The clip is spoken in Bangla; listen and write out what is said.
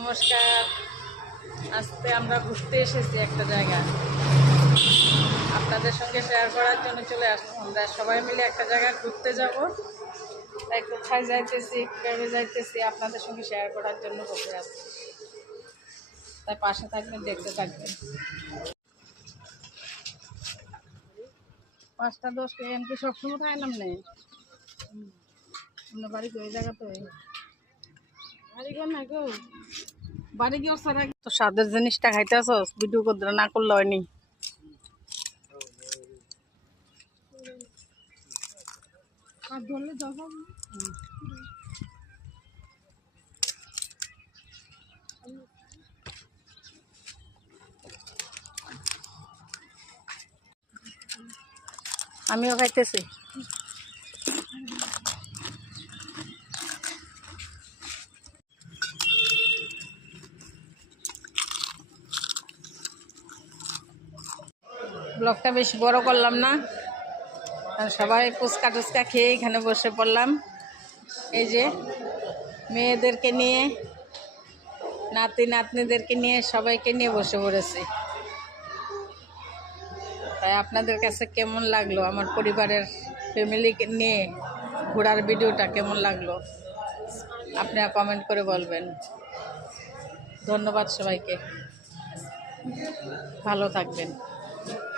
নমস্কার। আজকে আমরা ঘুরতে এসেছি একটা জায়গা, আপনাদের সঙ্গে শেয়ার করার জন্য চলে আসলাম। আমরা সবাই মিলে একটা জায়গায় ঘুরতে যাব, তাই কোথায় যাইতেছি কীভাবে যাইতেছি আপনাদের সঙ্গে শেয়ার করার জন্য বসে আসছি। তাই পাশে থাকবেন, দেখতে থাকবেন। 5টা 10টা এমনি সবসময় খাইলাম নেই। আপনার বাড়ি ওই জায়গা তো বাড়ি ঘর না কেউ বাড়ি গিয়ে সারা তো স্বাদের জিনিসটা খাইতে আসো, ভিডিও করতে না করলে হয়নি। আমিও খাইতেছি। ব্লগটা বেশি বড় করলাম না, আর সবাই ফুচকা টুচকা খেয়ে এখানে বসে পড়লাম। এই যে মেয়েদেরকে নিয়ে, নাতি নাতনিদেরকে নিয়ে, সবাইকে নিয়ে বসে পড়েছি। তাই আপনাদের কাছে কেমন লাগলো আমার পরিবারের ফ্যামিলিকে নিয়ে ঘোরার ভিডিওটা কেমন লাগলো আপনারা কমেন্ট করে বলবেন। ধন্যবাদ সবাইকে, ভালো থাকবেন।